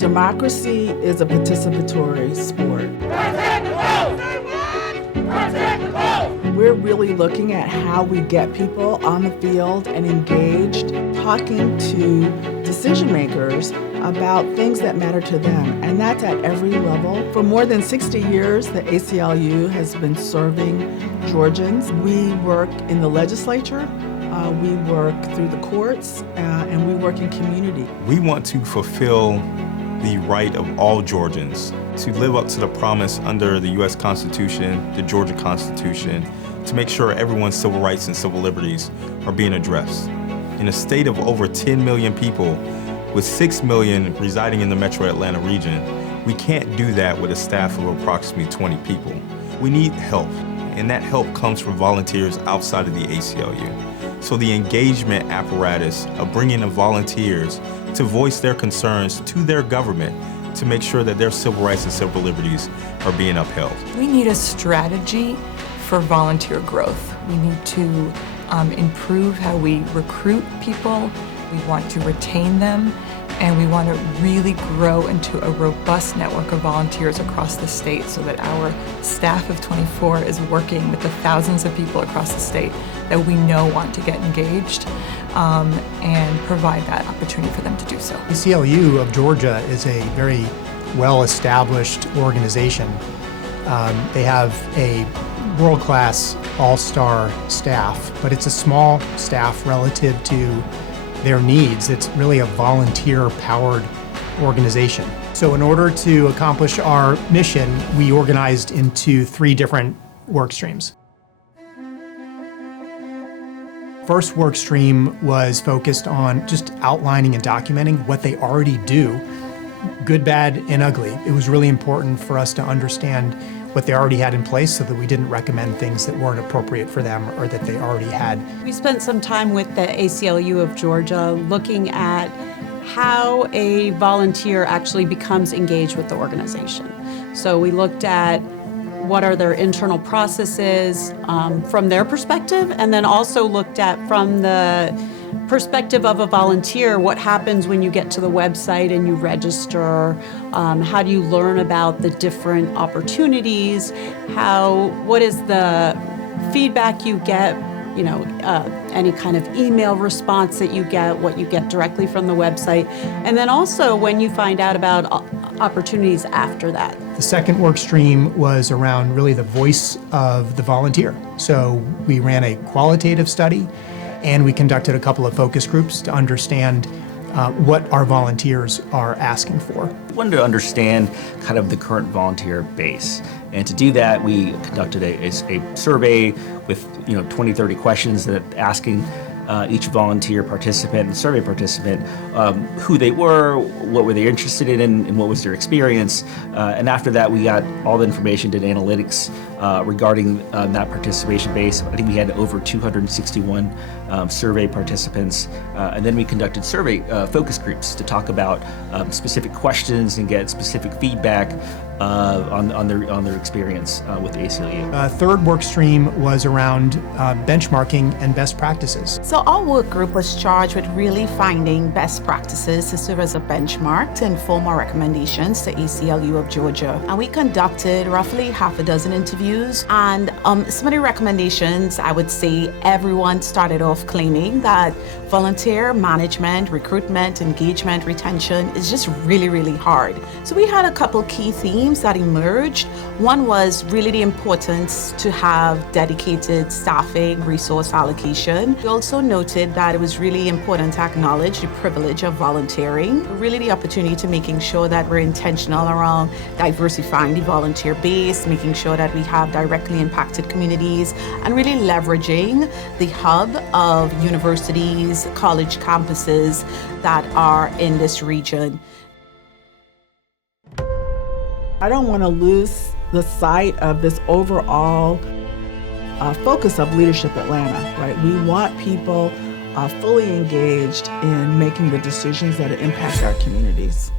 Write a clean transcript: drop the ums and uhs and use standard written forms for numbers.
Democracy is a participatory sport. We're really looking at how we get people on the field and engaged, talking to decision makers about things that matter to them, and that's at every level. For more than 60 years, the ACLU has been serving Georgians. We work in the legislature, we work through the courts, and we work in community. We want to fulfill the right of all Georgians to live up to the promise under the U.S. Constitution, the Georgia Constitution, to make sure everyone's civil rights and civil liberties are being addressed. In a state of over 10 million people, with 6 million residing in the metro Atlanta region, we can't do that with a staff of approximately 20 people. We need help, and that help comes from volunteers outside of the ACLU. So the engagement apparatus of bringing in volunteers to voice their concerns to their government to make sure that their civil rights and civil liberties are being upheld. We need a strategy for volunteer growth. We need to improve how we recruit people. We want to retain them, and we want to really grow into a robust network of volunteers across the state so that our staff of 24 is working with the thousands of people across the state that we know want to get engaged and provide that opportunity for them to do so. The ACLU of Georgia is a very well-established organization. They have a world-class all-star staff, but it's a small staff relative to their needs. It's really a volunteer-powered organization. So in order to accomplish our mission, we organized into 3 different work streams. First work stream was focused on just outlining and documenting what they already do, good, bad, and ugly. It was really important for us to understand what they already had in place so that we didn't recommend things that weren't appropriate for them or that they already had. We spent some time with the ACLU of Georgia looking at how a volunteer actually becomes engaged with the organization. So we looked at what are their internal processes from their perspective, and then also looked at from the perspective of a volunteer, what happens when you get to the website and you register, how do you learn about the different opportunities, what is the feedback you get, any kind of email response that you get, what you get directly from the website, and then also when you find out about opportunities after that. The second work stream was around really the voice of the volunteer. So we ran a qualitative study, and we conducted a couple of focus groups to understand what our volunteers are asking for. We wanted to understand kind of the current volunteer base. And to do that, we conducted a survey with 20, 30 questions that asking each volunteer participant and survey participant who they were, what were they interested in, and what was their experience. And after that, we got all the information, did analytics regarding that participation base. I think we had over 261 survey participants. And then we conducted survey focus groups to talk about specific questions and get specific feedback on their experience with the ACLU. Third work stream was around benchmarking and best practices. So our work group was charged with really finding best practices to serve as a benchmark to inform our recommendations to ACLU of Georgia. And we conducted roughly half a dozen interviews, and some of the recommendations, I would say everyone started off claiming that volunteer management, recruitment, engagement, retention is just really, really hard. So we had a couple key themes that emerged. One was really the importance to have dedicated staffing, resource allocation. We also noted that it was really important to acknowledge the privilege of volunteering, really the opportunity to making sure that we're intentional around diversifying the volunteer base, making sure that we have directly impacted communities, and really leveraging the hub of universities, college campuses that are in this region. I don't want to lose the sight of this overall focus of Leadership Atlanta, right? We want people fully engaged in making the decisions that impact our communities.